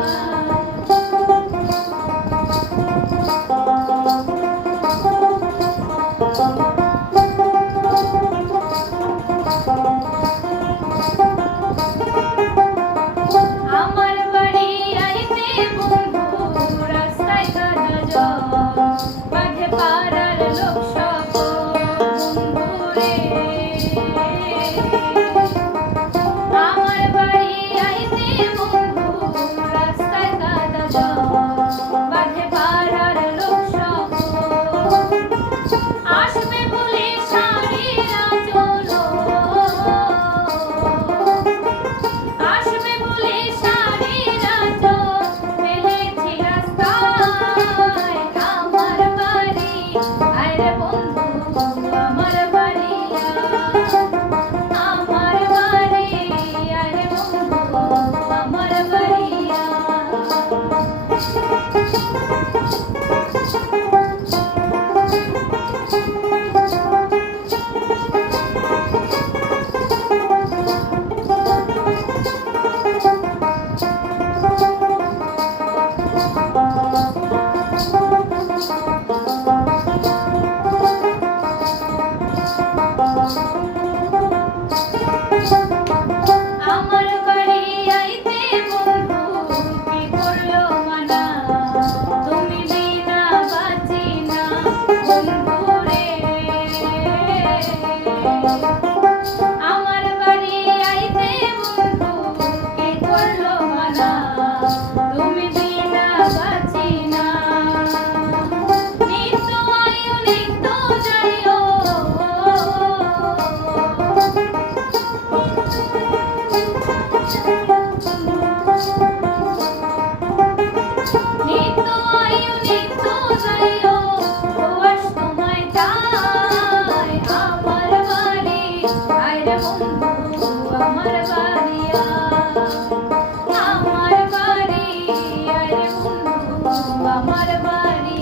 Christ. আমার বাড়ি আমার বাড়ি